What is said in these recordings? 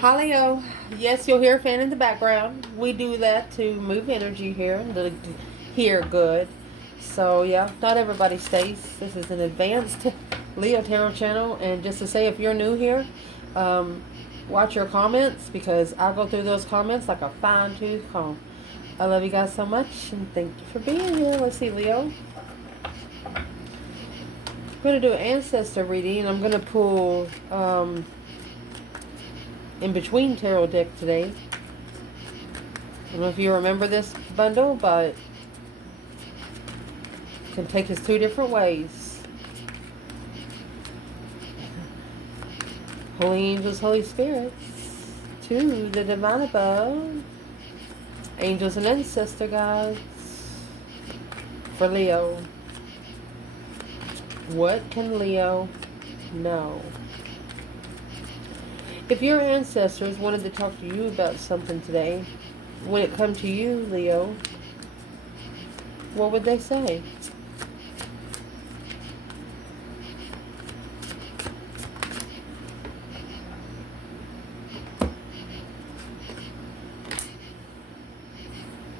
Hi Leo. Yes, you'll hear a fan in the background. We do that to move energy here and to hear good. So yeah, not everybody stays. This is an advanced Leo Tarot channel, and just to say, if you're new here, um, watch your comments because I go through those comments like a fine tooth comb. I love you guys so much, and thank you for being here. Let's see, Leo. I'm going to do an ancestor reading. I'm going to pull in between tarot deck today. I don't know if you remember this bundle, but it can take us two different ways. Holy angels, Holy spirits, to the divine above, angels and ancestor guides, for Leo. What can Leo know? If your ancestors wanted to talk to you about something today, when it come to you, Leo, what would they say?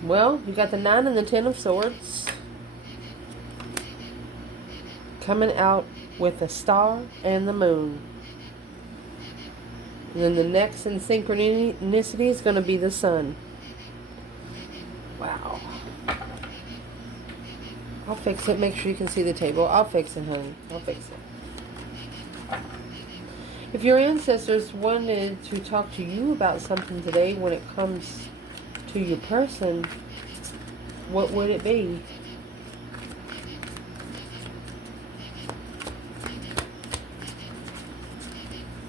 Well, you got the 9 and the 10 of Swords coming out with the star and the moon. And then the next in synchronicity is going to be the sun. Wow. I'll fix it. Make sure you can see the table. I'll fix it, honey. I'll fix it. If your ancestors wanted to talk to you about something today when it comes to your person, what would it be?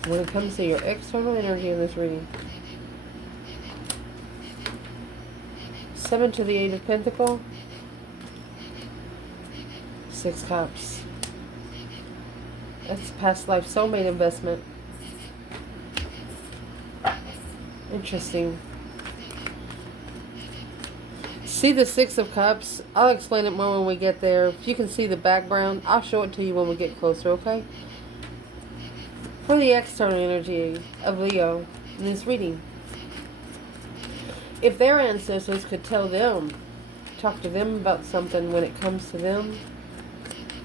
When it comes to your external energy in this reading. 7 to the 8 of Pentacles. 6 Cups. That's past life soulmate investment. Interesting. See the 6 of Cups? I'll explain it more when we get there. If you can see the background, I'll show it to you when we get closer, okay? For the external energy of Leo in this reading. If their ancestors could tell them, talk to them about something when it comes to them,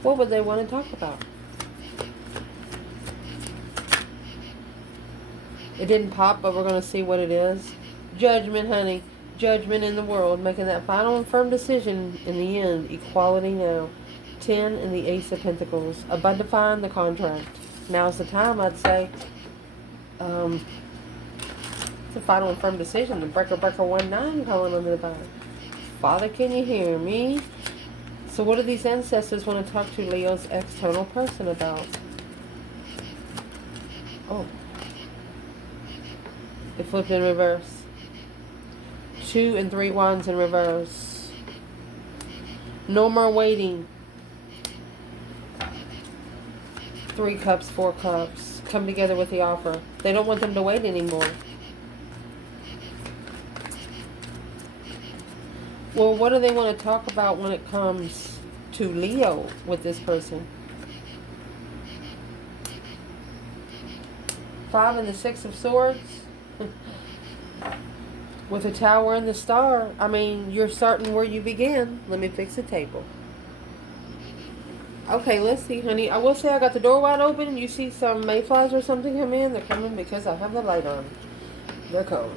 what would they want to talk about? It didn't pop, but we're going to see what it is. Judgment, honey. Judgment in the world. Making that final and firm decision in the end. Equality now. 10 and the Ace of Pentacles. About to find the contract. Now's the time, I'd say. It's a final and firm decision. The breaker 19 calling on the divine. Father, can you hear me? So what do these ancestors want to talk to Leo's external person about? Oh. It flipped in reverse. 2 and 3 wands in reverse. No more waiting. 3 cups, 4 cups. Come together with the offer. They don't want them to wait anymore. Well, what do they want to talk about when it comes to Leo with this person? 5 and the 6 of Swords. With the Tower and the Star. I mean, you're starting where you began. Let me fix the table. Okay, let's see, honey. I will say I got the door wide open. You see some mayflies or something come in? They're coming because I have the light on. They're cold.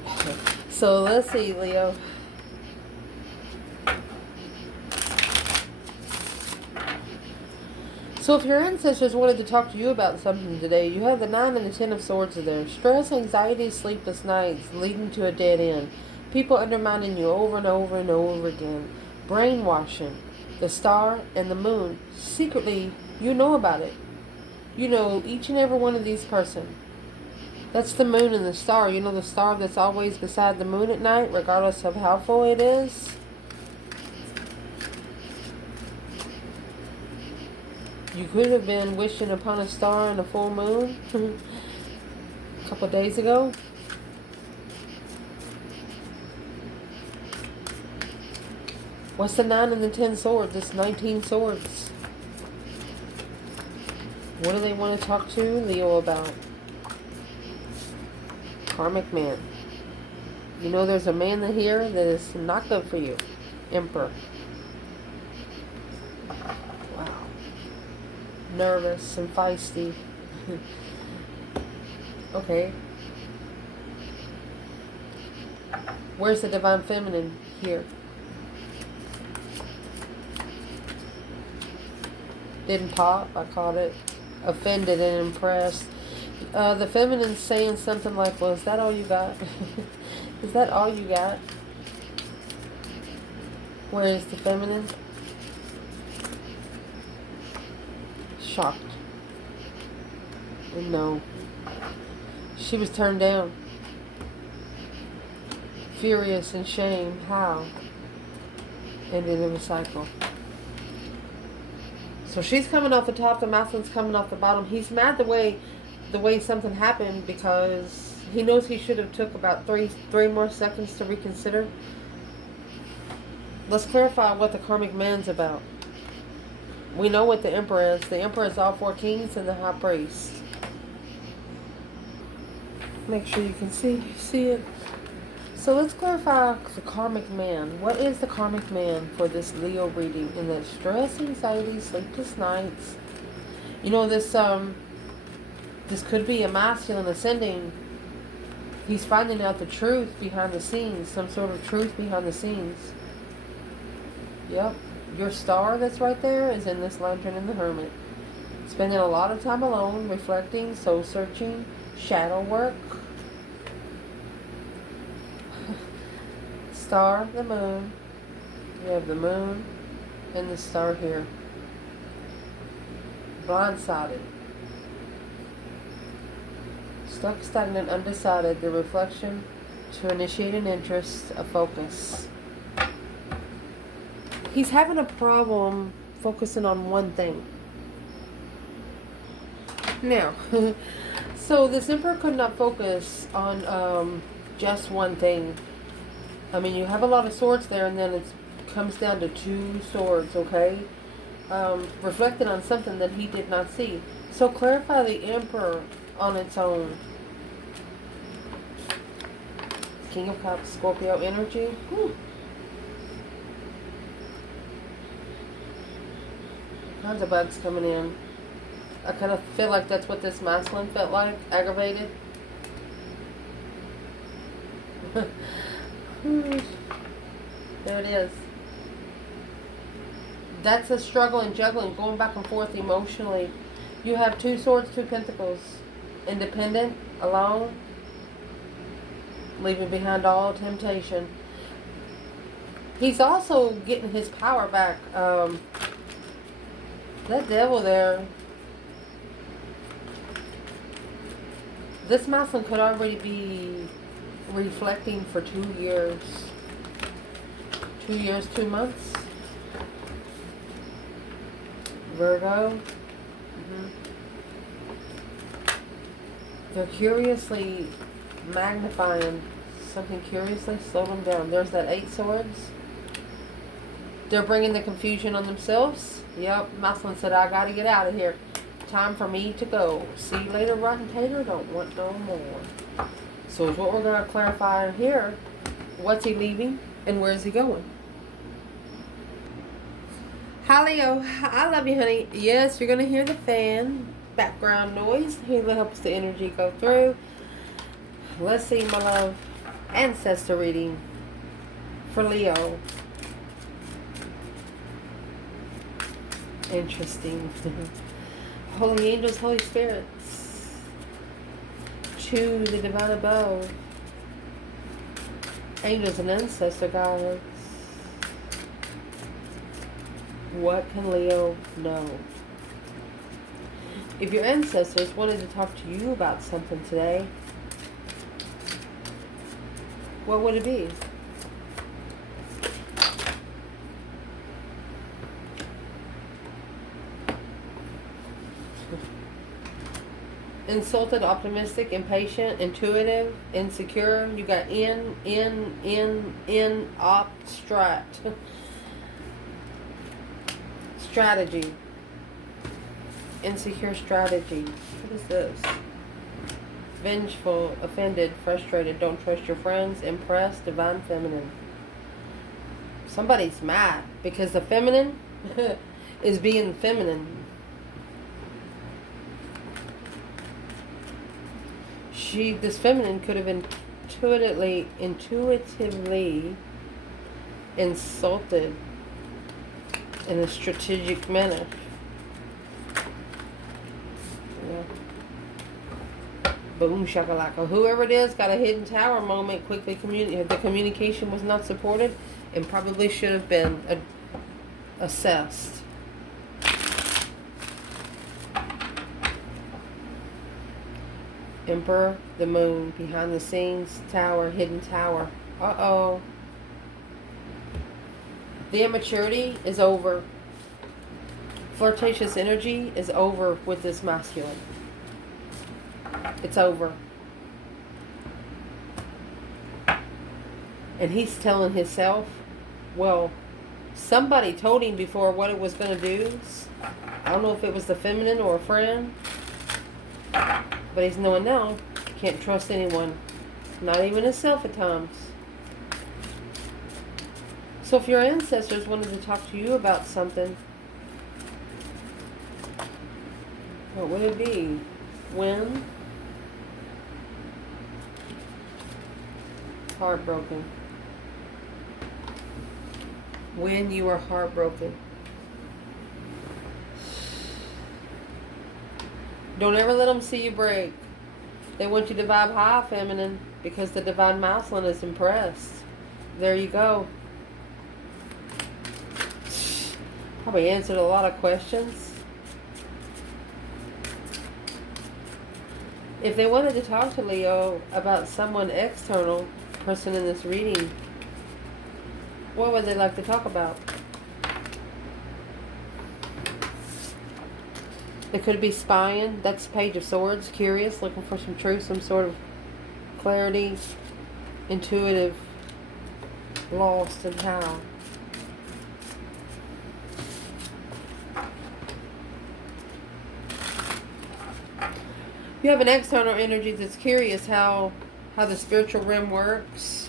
So let's see, Leo. So if your ancestors wanted to talk to you about something today, you have the 9 and the 10 of Swords there. Stress, anxiety, sleepless nights leading to a dead end. People undermining you over and over and over again. Brainwashing. The Star and the Moon. Secretly, you know about it. You know each and every one of these person. That's the Moon and the Star. You know the star that's always beside the Moon at night, regardless of how full it is? You could have been wishing upon a star and a full moon a couple of days ago. What's the 9 and the 10 swords? It's 19 swords. What do they want to talk to Leo about? karmic man. You know there's a man in here that is not good for you. Emperor. Wow. Nervous and feisty. Okay. Where's the divine feminine here? Didn't pop. I caught it. Offended and impressed. The feminine's saying something like, well, is that all you got? Is that all you got? Where is the feminine? Shocked. And no. She was turned down. Furious and shame. How? Ended in a cycle. So she's coming off the top, the masculine's coming off the bottom. He's mad the way something happened because he knows he should have took about three more seconds to reconsider. Let's clarify what the karmic man's about. We know what the emperor is. The emperor is all four kings and the high priest. Make sure you can see it. So let's clarify the karmic man. What is the karmic man for this Leo reading? In that stress, anxiety, sleepless nights. You know, this could be a masculine ascending. He's finding out the truth behind the scenes. Some sort of truth behind the scenes. Yep. Your star that's right there is in this Lantern and the Hermit. Spending a lot of time alone, reflecting, soul searching, shadow work. Star, the moon. You have the moon and the star here. Blindsided. Stuck, stagnant, undecided. The reflection to initiate an interest, a focus. He's having a problem focusing on one thing. Now, so this emperor could not focus on just one thing. I mean, you have a lot of swords there, and then it comes down to two swords, okay? Reflecting on something that he did not see. So clarify the emperor on its own. King of Cups, Scorpio energy. Whew. Tons of bugs coming in. I kind of feel like that's what this masculine felt like. Aggravated. There it is. That's a struggle and juggling, going back and forth emotionally. You have two swords, two pentacles. Independent, alone, leaving behind all temptation. He's also getting his power back. That devil there. This masculine could already be reflecting for 2 years. 2 years, 2 months. Virgo. They're curiously magnifying something curiously. Slow them down. There's that 8 swords. They're bringing the confusion on themselves. Yep, masculine said, I gotta get out of here. Time for me to go. See you later, rotten tater. Don't want no more. So is what we're going to clarify here. What's he leaving and where is he going? Hi, Leo. I love you, honey. Yes, you're going to hear the fan background noise. It helps the energy go through. Let's see, my love. Ancestor reading for Leo. Interesting. Holy angels, Holy spirits. To the divine above. Angels and ancestor guides. What can Leo know? If your ancestors wanted to talk to you about something today, what would it be? Insulted, optimistic, impatient, intuitive, insecure. You got abstract. Strategy. Insecure strategy. What is this? vengeful, offended, frustrated, don't trust your friends, impressed, divine feminine. Somebody's mad because the feminine is being feminine. This feminine could have intuitively insulted in a strategic manner. Yeah. Boom shakalaka. Whoever it is got a hidden tower moment. Quickly the communication was not supported and probably should have been assessed. Emperor, the moon, behind the scenes, tower, hidden tower. Uh-oh. The immaturity is over. Flirtatious energy is over with this masculine. It's over. And he's telling himself, well, somebody told him before what it was going to do. I don't know if it was the feminine or a friend. But he's knowing now, can't trust anyone. Not even himself at times. So if your ancestors wanted to talk to you about something, what would it be? When? Heartbroken. When you are heartbroken. Don't ever let them see you break. They want you to vibe high, feminine, because the divine masculine is impressed. There you go. Probably answered a lot of questions. If they wanted to talk to Leo about someone external, person in this reading, what would they like to talk about? They could be spying. That's Page of Swords. Curious, looking for some truth, some sort of clarity, intuitive, lost in how. You have an external energy that's curious how the spiritual realm works.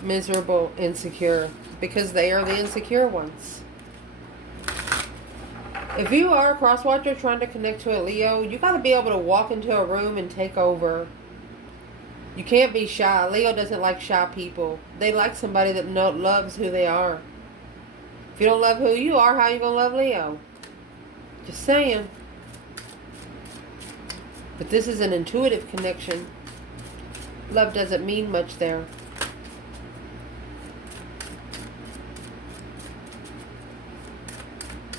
Miserable, insecure, because they are the insecure ones. If you are a cross watcher trying to connect to a Leo, you got to be able to walk into a room and take over. You can't be shy. Leo doesn't like shy people. They like somebody that loves who they are. If you don't love who you are, how are you going to love Leo? Just saying. But this is an intuitive connection. Love doesn't mean much there.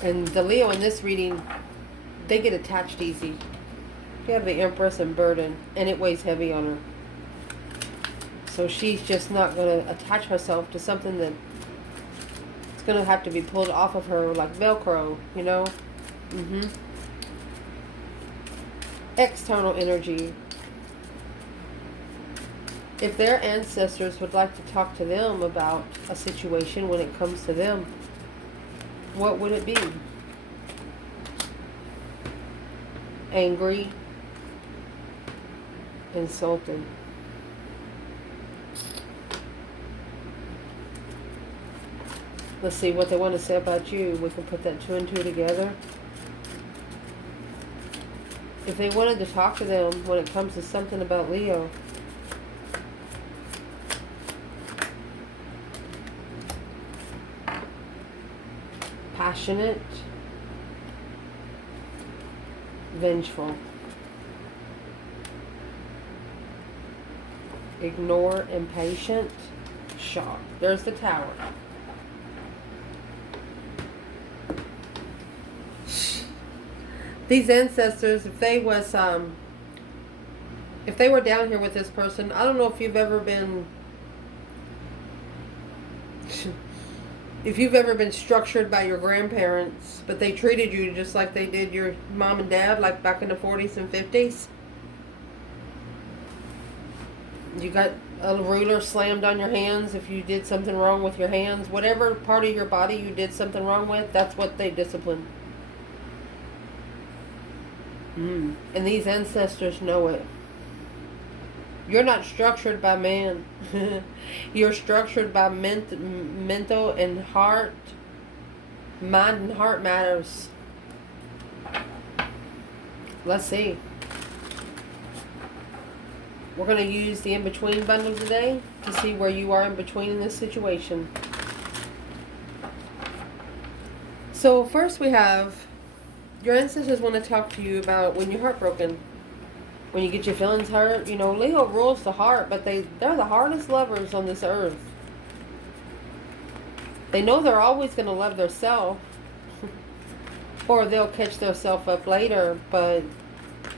And the Leo in this reading, they get attached easy. You have the Empress and burden, and it weighs heavy on her. So she's just not going to attach herself to something that it's going to have to be pulled off of her like Velcro, you know? External energy. If their ancestors would like to talk to them about a situation when it comes to them, what would it be? Angry, insulted. Let's see what they want to say about you. We can put that 2 and 2 together. If they wanted to talk to them when it comes to something about Leo, passionate, vengeful, ignore, impatient, shock. There's the Tower. These ancestors, if they were down here with this person, I don't know if you've ever been structured by your grandparents, but they treated you just like they did your mom and dad, like back in the 40s and 50s. You got a ruler slammed on your hands if you did something wrong with your hands. Whatever part of your body you did something wrong with, that's what they disciplined. And these ancestors know it. You're not structured by man. You're structured by mental and heart. Mind and heart matters. Let's see. We're going to use the in-between bundle today to see where you are in between in this situation. So first we have, your ancestors want to talk to you about when you're heartbroken. When you get your feelings hurt. You know, Leo rules the heart, but they're the hardest lovers on this earth. They know they're always going to love themselves. Or they'll catch themselves up later, but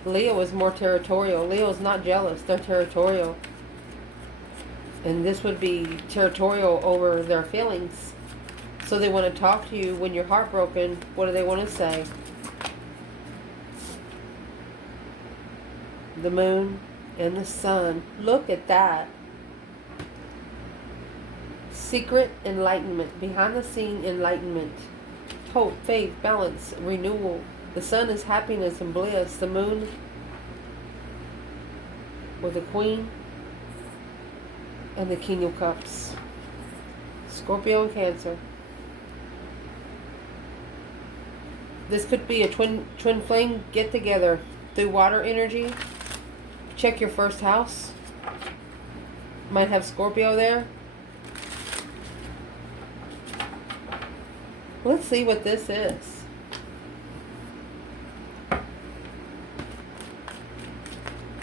Leo is more territorial. Leo's not jealous. They're territorial. And this would be territorial over their feelings. So they want to talk to you when you're heartbroken. What do they want to say? The moon and the sun. Look at that. Secret enlightenment. Behind the scene enlightenment. Hope, faith, balance, renewal. The sun is happiness and bliss. The moon with the Queen and the King of Cups. Scorpio and Cancer. This could be a twin flame get together through water energy. Check your first house. Might have Scorpio there. Let's see what this is.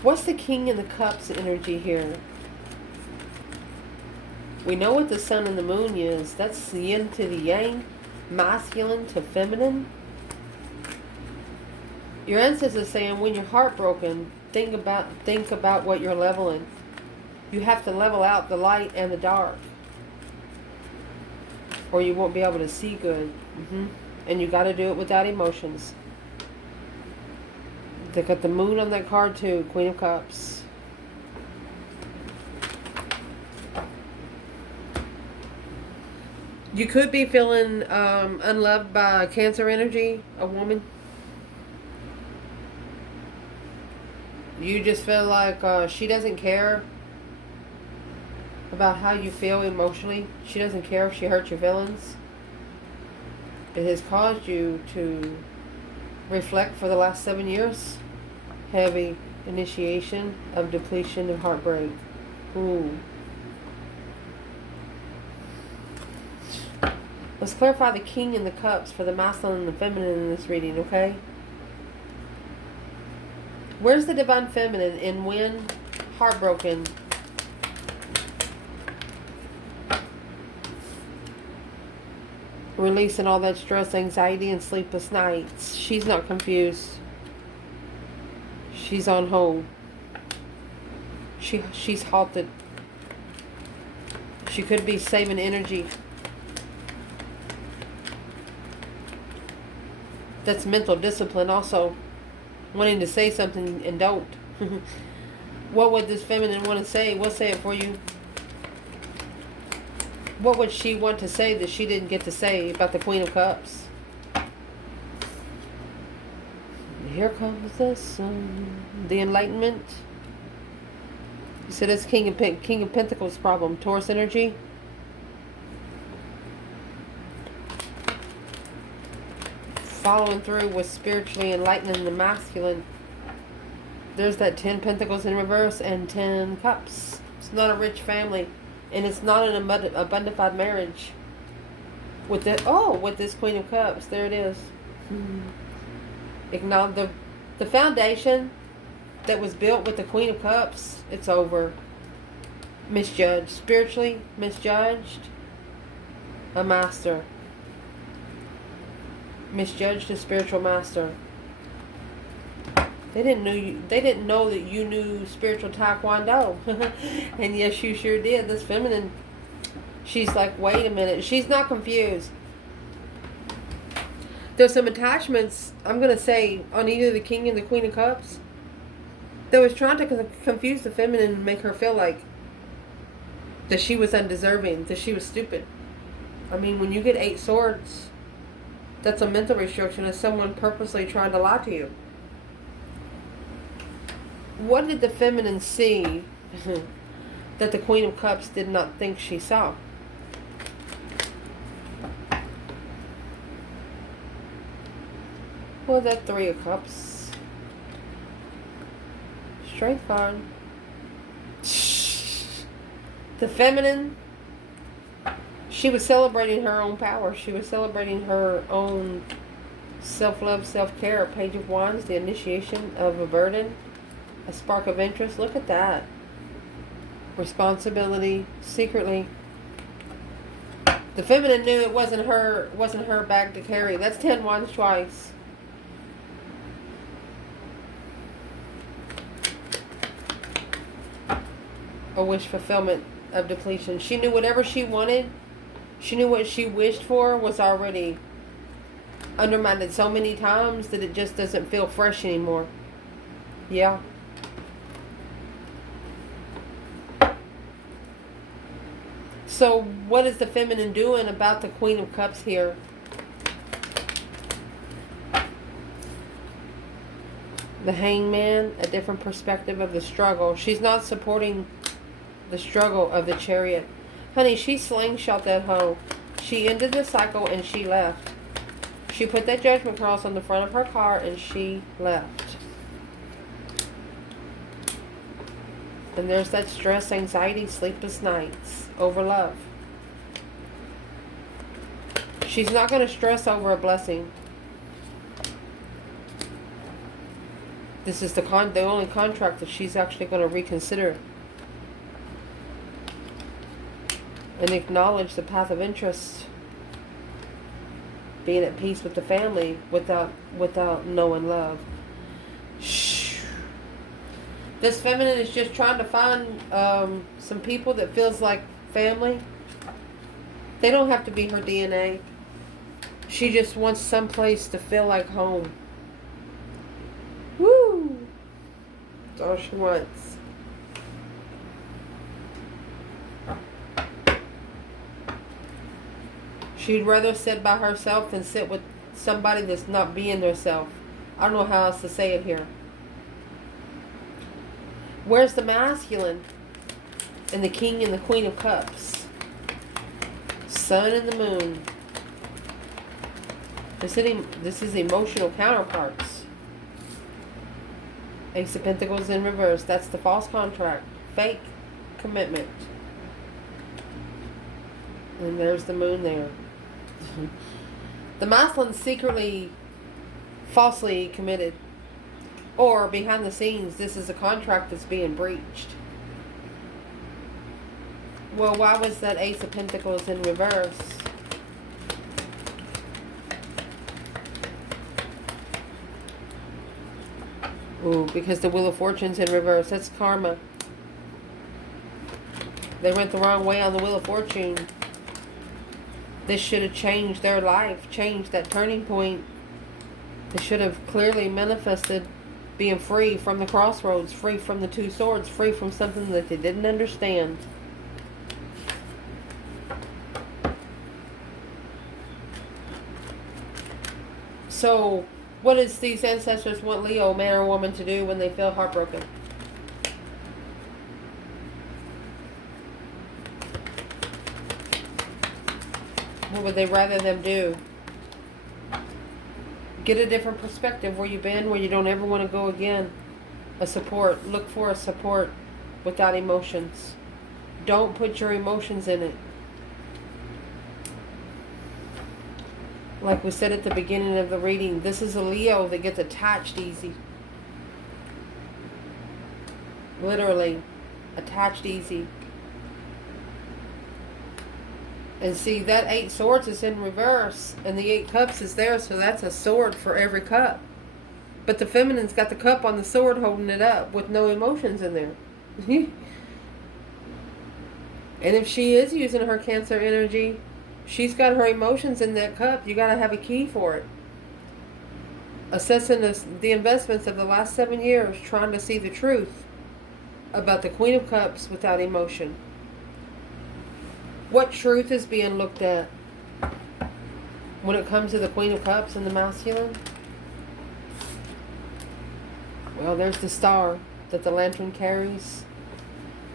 What's the King and the Cups energy here? We know what the sun and the moon is. That's the yin to the yang, masculine to feminine. Your ancestors are saying when you're heartbroken, think about what you're leveling. You have to level out the light and the dark, or you won't be able to see good. And you got to do it without emotions. They got the moon on that card too, Queen of Cups. You could be feeling unloved by Cancer energy, a woman. You just feel like she doesn't care about how you feel emotionally. She doesn't care if she hurts your feelings. It has caused you to reflect for the last 7 years. Heavy initiation of depletion and heartbreak. Ooh. Let's clarify the King and the Cups for the masculine and the feminine in this reading, okay? Where's the divine feminine in when heartbroken? Releasing all that stress, anxiety, and sleepless nights. She's not confused. She's on hold. She's halted. She could be saving energy. That's mental discipline also. Wanting to say something and don't. What would this feminine want to say? We'll say it for you. What would she want to say that she didn't get to say about the Queen of Cups? Here comes the sun. The enlightenment. You said it's King of Pentacles problem. Taurus energy. Following through with spiritually enlightening the masculine. There's that 10 Pentacles in reverse and 10 Cups. It's not a rich family. And it's not an abundified marriage. With this Queen of Cups. There it is. Acknowledge the foundation that was built with the Queen of Cups. It's over. Misjudged. Spiritually misjudged. A master. Misjudged a spiritual master. They didn't know that you knew spiritual taekwondo. And yes, you sure did. This feminine, she's like, wait a minute. She's not confused. There's some attachments, I'm going to say, on either the King and the Queen of Cups that was trying to confuse the feminine and make her feel like that she was undeserving, that she was stupid. I mean, when you get 8 swords, that's a mental restriction of someone purposely trying to lie to you. What did the feminine see that the Queen of Cups did not think she saw. Well, that Three of Cups. Straightforward. The feminine, she was celebrating her own power. She was celebrating her own self-love, self-care. Page of Wands, the initiation of a burden, a spark of interest. Look at that. Responsibility, secretly. The feminine knew it wasn't her bag to carry. That's 10 Wands twice. A wish fulfillment of depletion. She knew whatever she wanted, she knew what she wished for was already undermined so many times that it just doesn't feel fresh anymore. Yeah. So what is the feminine doing about the Queen of Cups here? The Hangman, a different perspective of the struggle. She's not supporting the struggle of the Chariot. Honey, she slingshot that hoe. She ended the cycle and she left. She put that judgment cross on the front of her car and she left. And there's that stress, anxiety, sleepless nights over love. She's not going to stress over a blessing. This is the only contract that she's actually going to reconsider. And acknowledge the path of interest. Being at peace with the family without knowing love. Shh. This feminine is just trying to find some people that feels like family. They don't have to be her DNA. She just wants someplace to feel like home. Woo! That's all she wants. She'd rather sit by herself than sit with somebody that's not being themselves. I don't know how else to say it here. Where's the masculine? And the King and the Queen of Cups. Sun and the Moon. This is emotional counterparts. Ace of Pentacles in reverse. That's the false contract. Fake commitment. And there's the Moon there. The masculine secretly, falsely committed. Or behind the scenes, this is a contract that's being breached. Well, why was that Ace of Pentacles in reverse? Ooh, because the Wheel of Fortune's in reverse. That's karma. They went the wrong way on the Wheel of Fortune. This should have changed their life, changed that turning point. They should have clearly manifested being free from the crossroads, free from the two swords, free from something that they didn't understand. So, what does these ancestors want Leo, man or woman, to do when they feel heartbroken? What would they rather them do? Get a different perspective where you've been, where you don't ever want to go again. A support. Look for a support without emotions. Don't put your emotions in it. Like we said at the beginning of the reading, this is a Leo that gets attached easy. Literally, attached easy. And see, that 8 swords is in reverse, and the 8 cups is there, so that's a sword for every cup. But the feminine's got the cup on the sword holding it up with no emotions in there. And if she is using her Cancer energy, she's got her emotions in that cup. You got to have a key for it. Assessing the investments of the last 7 years, trying to see the truth about the Queen of Cups without emotion. What truth is being looked at when it comes to the Queen of Cups and the masculine? Well, there's the star that the lantern carries.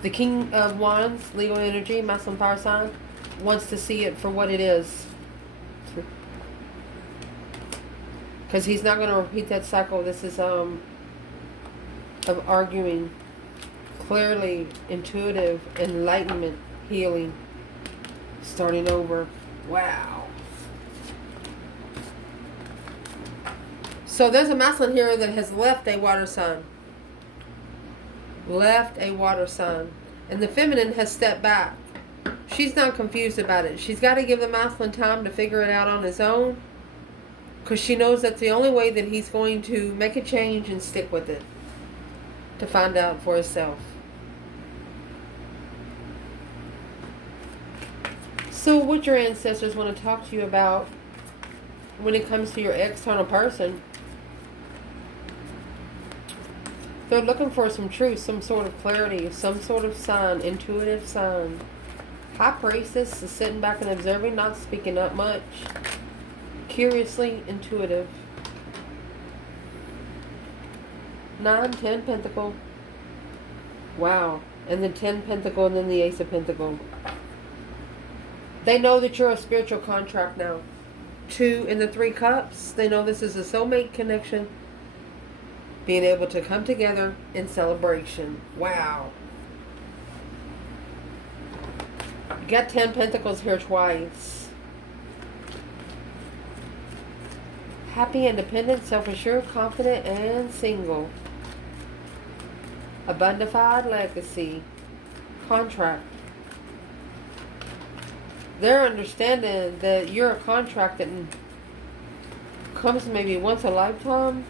The King of Wands, legal energy, masculine fire sign, wants to see it for what it is. Because he's not going to repeat that cycle. This is of arguing. Clearly, intuitive, enlightenment, healing, starting over. Wow. So there's a masculine here that has left a water sign. Left a water sign. And the feminine has stepped back. She's not confused about it. She's got to give the masculine time to figure it out on his own. Because she knows that's the only way that he's going to make a change and stick with it. To find out for himself. So what your ancestors want to talk to you about when it comes to your external person, they're looking for some truth, some sort of clarity, some sort of sign, intuitive sign. High Priestess is sitting back and observing, not speaking up much. Curiously intuitive. 9, 10 Pentacle. Wow. And then 10 Pentacle and then the Ace of Pentacle. They know that you're a spiritual contract now. 2 and the 3 Cups. They know this is a soulmate connection. Being able to come together in celebration. Wow. You got 10 Pentacles here twice. Happy, independent, self-assured, confident, and single. A bona fide legacy. Contract. They're understanding that you're a contract that comes maybe once a lifetime,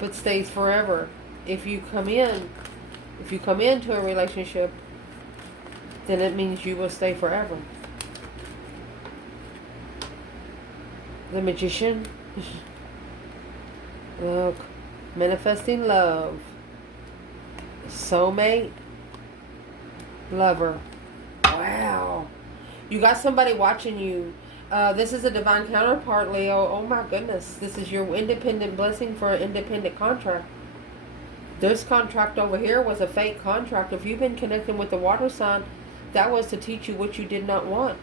but stays forever. If you come into a relationship, then it means you will stay forever. The Magician. Look, manifesting love. Soulmate. Lover. Wow. You got somebody watching you. This is a divine counterpart, Leo. Oh my goodness. This is your independent blessing for an independent contract. This contract over here was a fake contract. If you've been connecting with the water sign, that was to teach you what you did not want.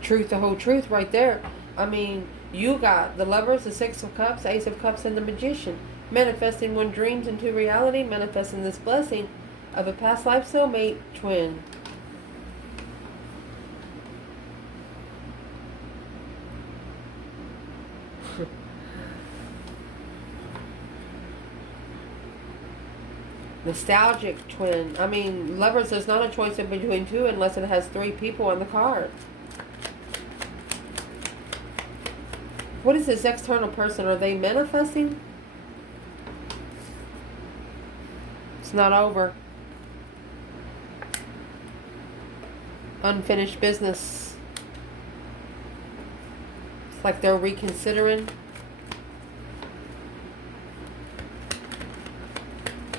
Truth, the whole truth right there. I mean, you got the Lovers, the 6 of Cups, Ace of Cups, and the Magician. Manifesting one dreams into reality. Manifesting this blessing of a past life soulmate twin. Nostalgic twin. I mean, Lovers, there's not a choice in between 2 unless it has 3 people on the card. What is this external person? Are they manifesting? It's not over. Unfinished business. It's like they're reconsidering.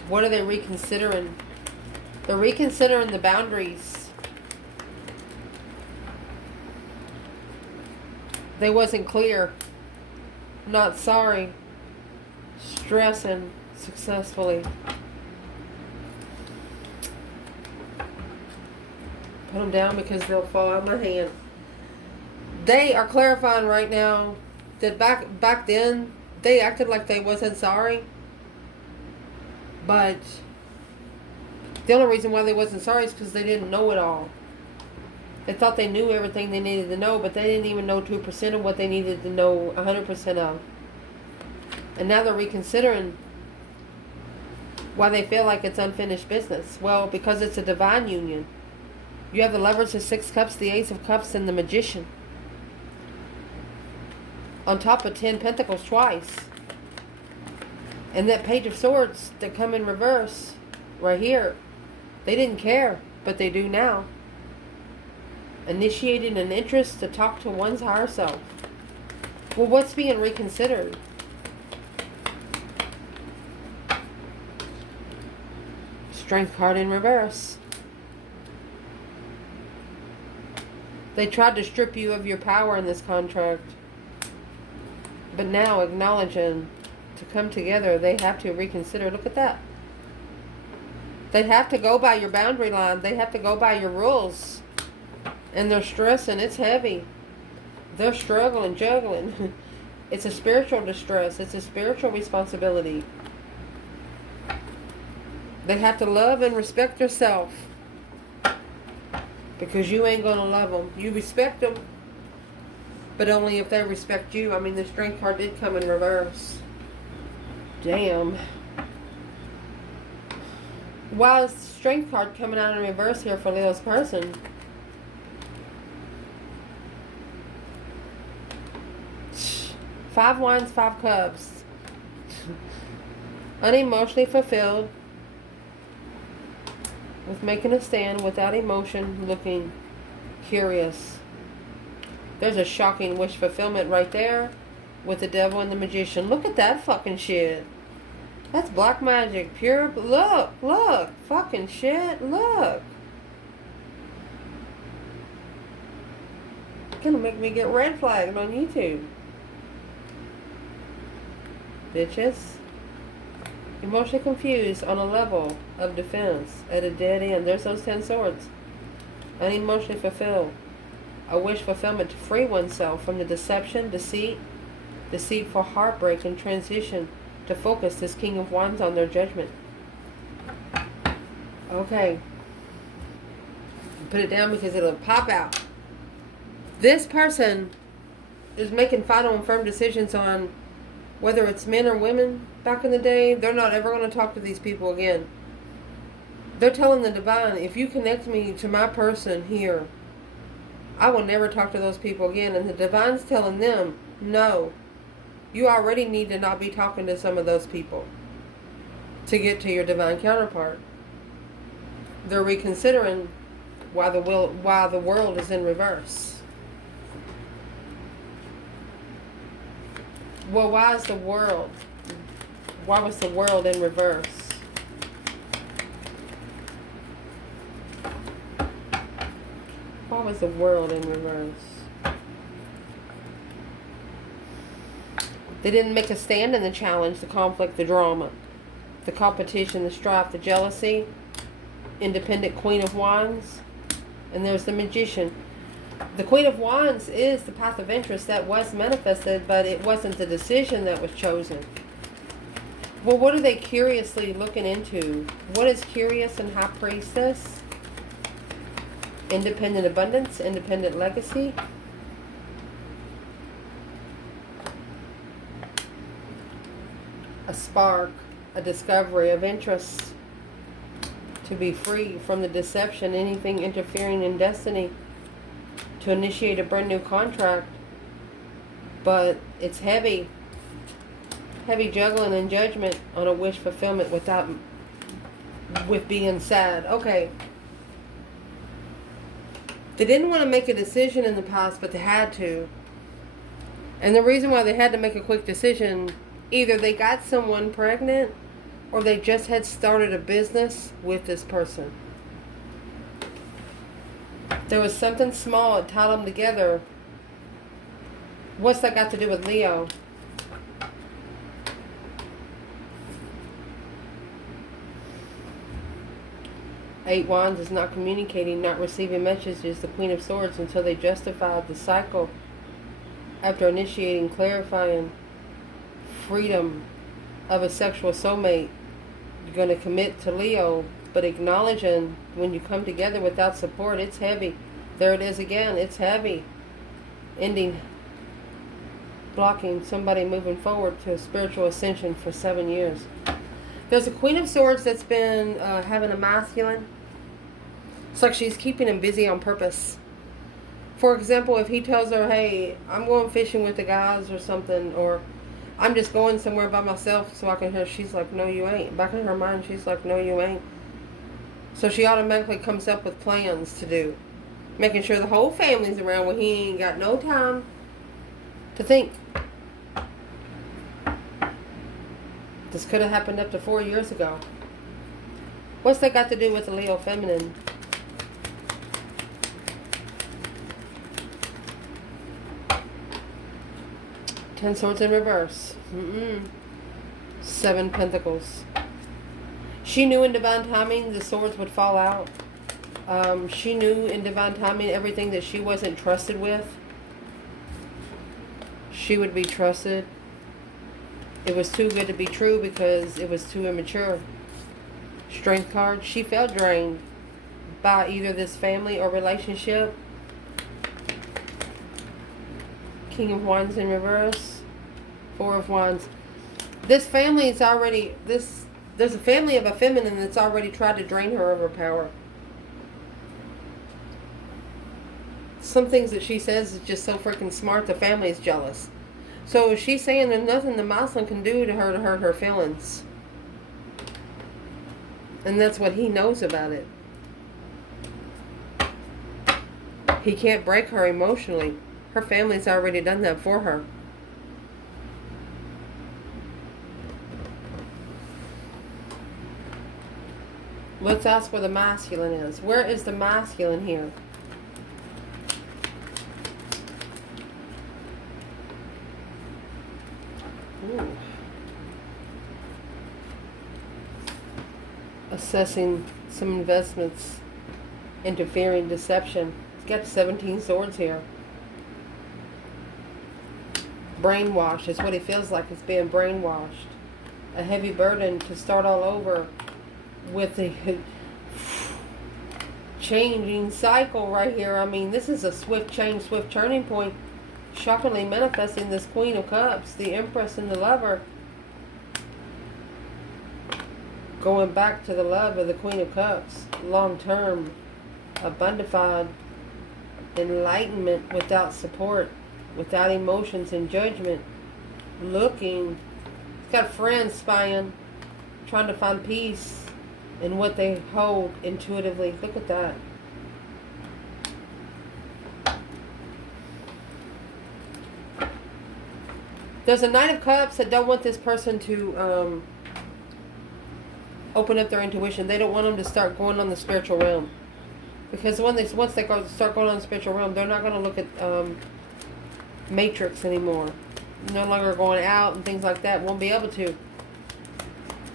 What are they reconsidering? They're reconsidering the boundaries. They wasn't clear. Not sorry. Stressing successfully. Put them down because they'll fall out of my hand. They are clarifying right now that back then they acted like they wasn't sorry. But the only reason why they wasn't sorry is because they didn't know it all. They thought they knew everything they needed to know, but they didn't even know 2% of what they needed to know 100% of. And now they're reconsidering why they feel like it's unfinished business. Well, because it's a divine union. You have the Lovers, the 6 Cups, the Ace of Cups, and the Magician. On top of 10 Pentacles twice. And that Page of Swords that come in reverse right here. They didn't care, but they do now. Initiating an interest to talk to one's higher self. Well, what's being reconsidered? Strength card in reverse. They tried to strip you of your power in this contract. But now, acknowledging to come together, they have to reconsider. Look at that. They have to go by your boundary line. They have to go by your rules. And they're stressing. It's heavy. They're struggling, juggling. It's a spiritual distress. It's a spiritual responsibility. They have to love and respect yourself. Because you ain't going to love them. You respect them. But only if they respect you. I mean, the Strength card did come in reverse. Damn. Why is the Strength card coming out in reverse here for Leo's person? Five Wands, Five Cups. Unemotionally fulfilled. With making a stand without emotion, looking curious. There's a shocking wish fulfillment right there with the Devil and the Magician. Look at that fucking shit. That's black magic. Pure. Look. Fucking shit. Look. It's gonna make me get red flagged on YouTube. Bitches. Emotionally confused on a level of defense at a dead end. There's those 10 swords. Unemotionally fulfilled. A wish fulfillment to free oneself from the deception, deceit, deceitful heartbreak, and transition to focus this King of Wands on their judgment. Okay. Put it down because it'll pop out. This person is making final and firm decisions on whether it's men or women. Back in the day, they're not ever going to talk to these people again. They're telling the divine, if you connect me to my person here, I will never talk to those people again. And the divine's telling them, no, you already need to not be talking to some of those people to get to your divine counterpart. They're reconsidering why the world is in reverse. Well, why was the world in reverse? Why was the world in reverse? They didn't make a stand in the challenge, the conflict, the drama, the competition, the strife, the jealousy. Independent Queen of Wands. And there's the Magician. The Queen of Wands is the path of interest that was manifested, but it wasn't the decision that was chosen. Well, what are they curiously looking into? What is Curious and High Priestess? Independent abundance, independent legacy. A spark, a discovery of interest. To be free from the deception, anything interfering in destiny. To initiate a brand new contract. But it's heavy. Heavy juggling and judgment on a wish fulfillment with being sad. Okay. They didn't want to make a decision in the past, but they had to. And the reason why they had to make a quick decision, either they got someone pregnant or they just had started a business with this person. There was something small that tied them together. What's that got to do with Leo? Eight Wands is not communicating, not receiving messages. The Queen of Swords until they justified the cycle after initiating, clarifying freedom of a sexual soulmate. You're going to commit to Leo, but acknowledging when you come together without support, it's heavy. There it is again. It's heavy. Ending. Blocking somebody moving forward to a spiritual ascension for 7 years. There's a Queen of Swords that's been having a masculine. It's like she's keeping him busy on purpose. For example, if he tells her, hey, I'm going fishing with the guys or something, or I'm just going somewhere by myself so I can hear, she's like, no, you ain't. Back in her mind, she's like, no, you ain't. So she automatically comes up with plans to do. Making sure the whole family's around when he ain't got no time to think. This could have happened up to 4 years ago. What's that got to do with the Leo feminine? Ten Swords in reverse. 7 Pentacles. She knew in divine timing the swords would fall out. She knew in divine timing everything that she wasn't trusted with, she would be trusted. It was too good to be true because it was too immature. Strength card. She felt drained by either this family or relationship. King of Wands in reverse. Four of Wands. This family is already... There's a family of a feminine that's already tried to drain her of her power. Some things that she says is just so freaking smart, the family is jealous. So she's saying there's nothing the masculine can do to her to hurt her feelings. And that's what he knows about it. He can't break her emotionally. Her family's already done that for her. Let's ask where the masculine is. Where is the masculine here? Ooh. Assessing some investments, interfering, deception. It's got 17 swords here. Brainwash is what he feels like. It's being brainwashed. A heavy burden to start all over with a changing cycle right here. I mean, this is a swift change, swift turning point. Shockingly manifesting this Queen of Cups, the Empress and the Lover. Going back to the love of the Queen of Cups. Long term, abundified enlightenment without support, without emotions and judgment. Looking. It's got friends spying, trying to find peace in what they hold intuitively. Look at that. There's a Knight of Cups that don't want this person to open up their intuition. They don't want them to start going on the spiritual realm. Because once they start going on the spiritual realm, they're not going to look at Matrix anymore. No longer going out and things like that. Won't be able to.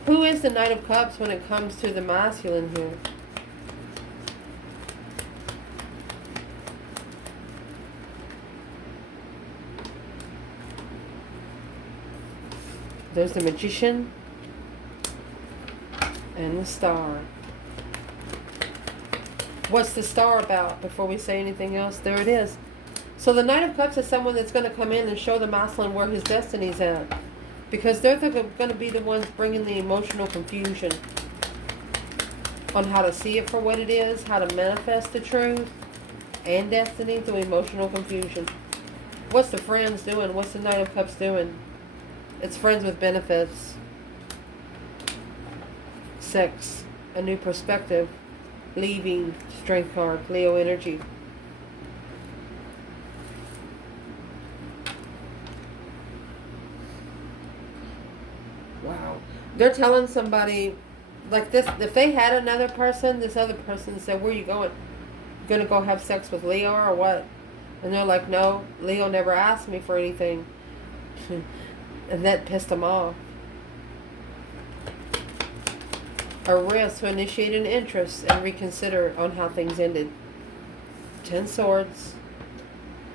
Who is the Knight of Cups when it comes to the masculine here? There's the Magician and the Star. What's the Star about before we say anything else? There it is. So the Knight of Cups is someone that's going to come in and show the masculine where his destiny's at. Because they're going to be the ones bringing the emotional confusion on how to see it for what it is, how to manifest the truth and destiny through emotional confusion. What's the friends doing? What's the Knight of Cups doing? It's friends with benefits. Sex. A new perspective. Leaving. Strength card. Leo energy. Wow. They're telling somebody like this. If they had another person, this other person said, where are you going? You gonna go have sex with Leo or what? And they're like, no, Leo never asked me for anything. And that pissed them off. A risk to initiate an interest and reconsider on how things ended. 10 swords.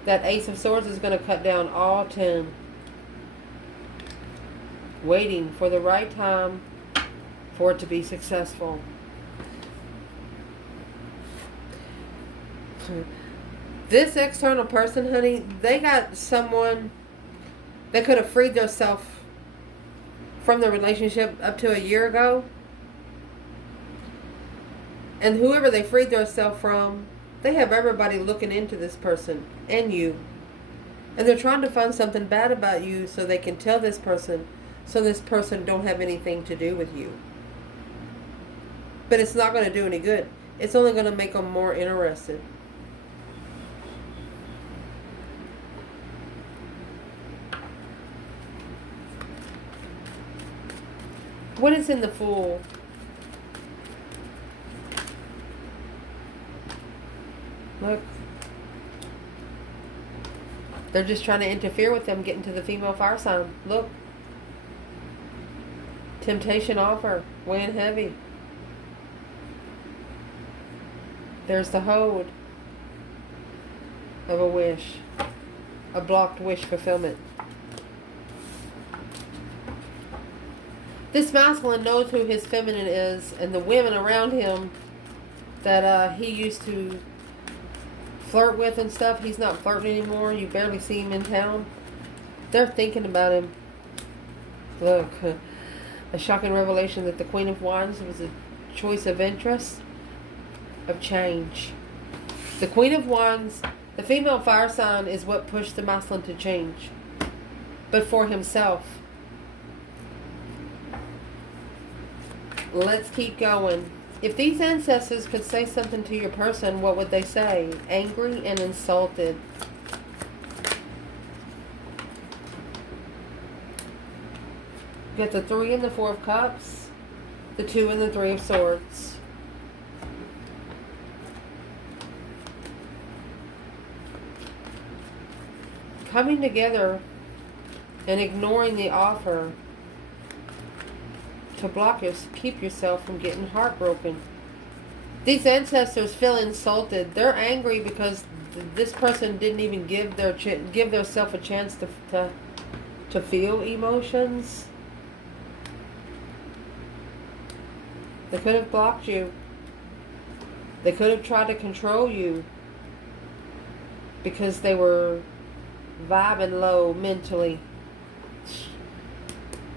That Ace of Swords is going to cut down all 10. Waiting for the right time for it to be successful. This external person, honey, they got someone that could have freed themselves from the relationship up to a year ago. And whoever they freed themselves from, they have everybody looking into this person and you. And they're trying to find something bad about you so they can tell this person, so this person don't have anything to do with you. But it's not going to do any good. It's only going to make them more interested. What is in the Fool? Look. They're just trying to interfere with them getting to the female fire sign. Look. Temptation offer. Weighing heavy. There's the hold of a wish. A blocked wish fulfillment. This masculine knows who his feminine is, and the women around him that he used to flirt with and stuff, he's not flirting anymore. You barely see him in town. They're thinking about him. Look, a shocking revelation that the Queen of Wands was a choice of interest, of change. The Queen of Wands, the female fire sign, is what pushed the masculine to change, but for himself. Let's keep going. If these ancestors could say something to your person, what would they say? Angry and insulted. Get the 3 and the 4 of Cups, the 2 and the 3 of Swords. Coming together and ignoring the offer to block keep yourself from getting heartbroken. These ancestors feel insulted. They're angry because this person didn't even give themselves a chance to feel emotions. They could have blocked you. They could have tried to control you because they were vibing low mentally.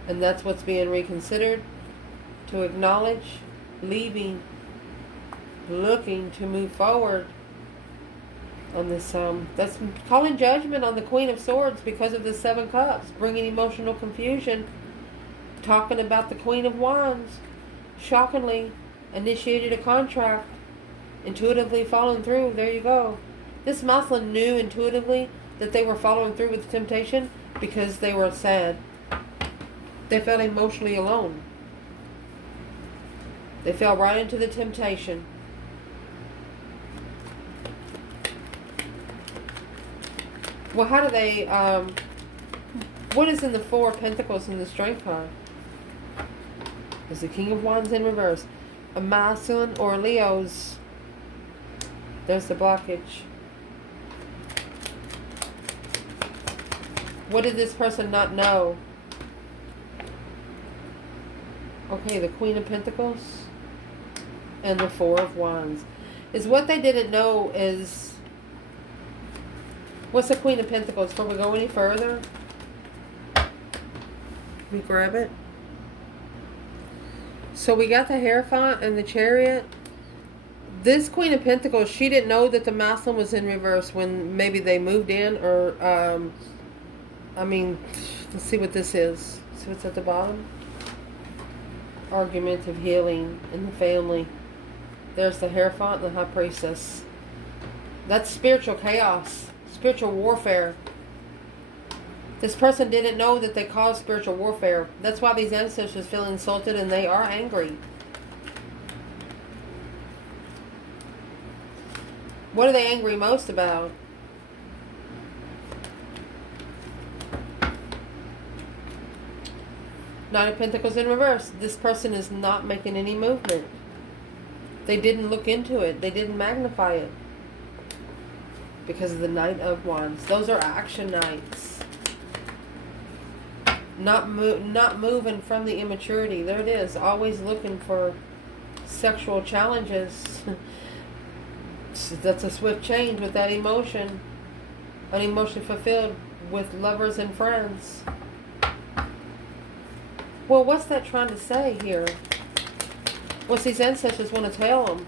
And that's what's being reconsidered. To acknowledge, leaving, looking to move forward on this. That's calling judgment on the Queen of Swords because of the 7 Cups, bringing emotional confusion. Talking about the Queen of Wands, shockingly initiated a contract, intuitively following through. There you go. This masculine knew intuitively that they were following through with the temptation because they were sad. They felt emotionally alone. They fell right into the temptation. Well, how do they, what is in the 4 of Pentacles in the Strength card? Is the King of Wands in reverse. A masculine or Leo's. There's the blockage. What did this person not know? Okay, the Queen of Pentacles and the 4 of Wands. Is what they didn't know is... What's the Queen of Pentacles? Before we go any further, let me grab it. So we got the Hierophant and the Chariot. This Queen of Pentacles, she didn't know that the masculine was in reverse when maybe they moved in, or I mean, let's see what this is. See what's at the bottom? Argument of healing in the family. There's the Hierophant and the High Priestess. That's spiritual chaos, spiritual warfare. This person didn't know that they caused spiritual warfare. That's why these ancestors feel insulted and they are angry. What are they angry most about? Nine of Pentacles in reverse. This person is not making any movement. They didn't look into it. They didn't magnify it. Because of the Knight of Wands. Those are action knights. Not moving from the immaturity. There it is. Always looking for sexual challenges. That's a swift change with that emotion. Unemotionally fulfilled with lovers and friends. Well, what's that trying to say here? What's these ancestors want to tell them?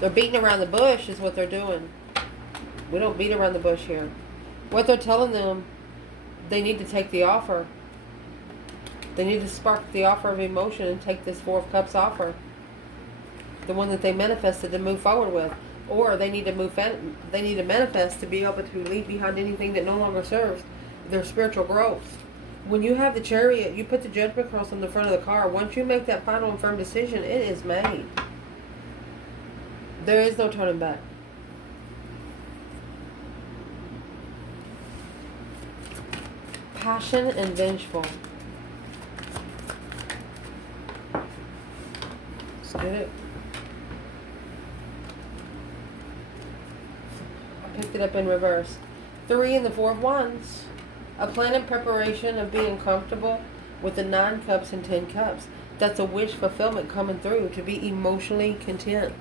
They're beating around the bush is what they're doing. We don't beat around the bush here. What they're telling them, they need to take the offer. They need to spark the offer of emotion and take this 4 of Cups offer. The one that they manifested to move forward with. Or they need to manifest to be able to leave behind anything that no longer serves their spiritual growth. When you have the Chariot, you put the Judgment cross on the front of the car. Once you make that final and firm decision, it is made. There is no turning back. Passion and vengeful. Let's get it. picked it up in reverse. 3 and the 4 of Wands. A plan and preparation of being comfortable with the 9 cups and 10 cups. That's a wish fulfillment coming through, to be emotionally content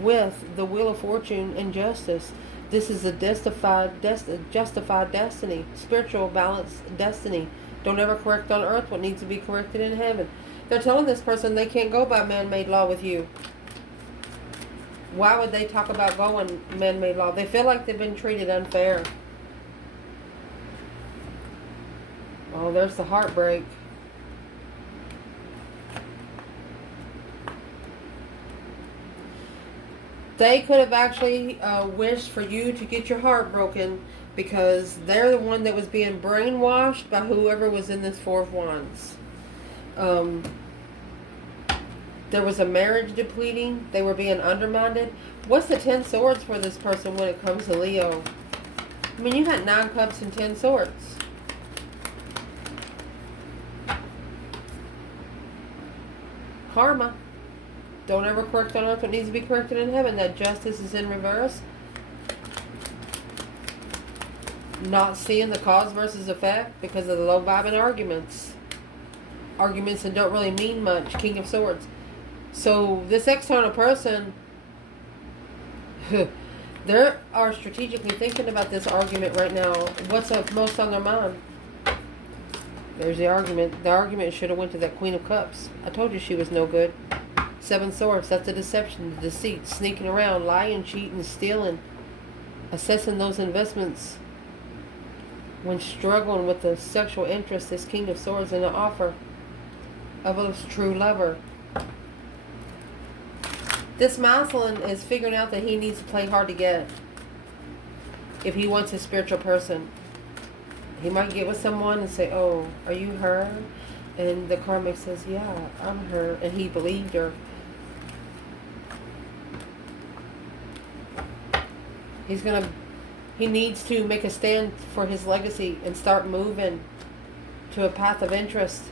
with the Wheel of Fortune and Justice. This is a justified destiny, spiritual balanced destiny. Don't ever correct on earth what needs to be corrected in heaven. They're telling this person they can't go by man-made law with you. Why would they talk about going man-made law? They feel like they've been treated unfair. Oh, there's the heartbreak. They could have actually wished for you to get your heart broken, because they're the one that was being brainwashed by whoever was in this 4 of Wands. There was a marriage depleting. They were being undermined. What's the 10 swords for this person when it comes to Leo? I mean, you got 9 cups and 10 swords. Karma. Don't ever correct on earth what needs to be corrected in heaven. That justice is in reverse. Not seeing the cause versus effect because of the low vibing arguments. Arguments that don't really mean much. King of Swords. So this external person, they are strategically thinking about this argument right now. What's most on their mind? There's the argument. The argument should have went to that Queen of Cups. I told you she was no good. 7 swords. That's the deception, the deceit, sneaking around, lying, cheating, stealing, assessing those investments when struggling with the sexual interest. This King of Swords and the offer of a true lover. This masculine is figuring out that he needs to play hard to get. If he wants a spiritual person, he might get with someone and say, "Oh, are you her?" And the karmic says, "Yeah, I'm her," and he believed her. He needs to make a stand for his legacy and start moving to a path of interest.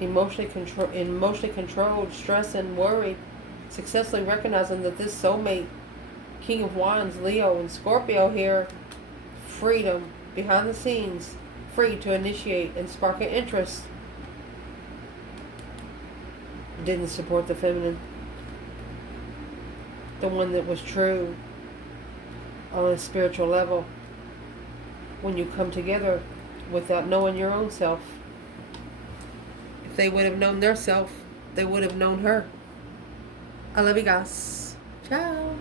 Emotionally controlled, stressed and worried. Successfully recognizing that this soulmate, King of Wands, Leo and Scorpio here, freedom behind the scenes, free to initiate and spark an interest. Didn't support the feminine. The one that was true on a spiritual level. When you come together without knowing your own self. If they would have known their self, they would have known her. I love you guys. Ciao.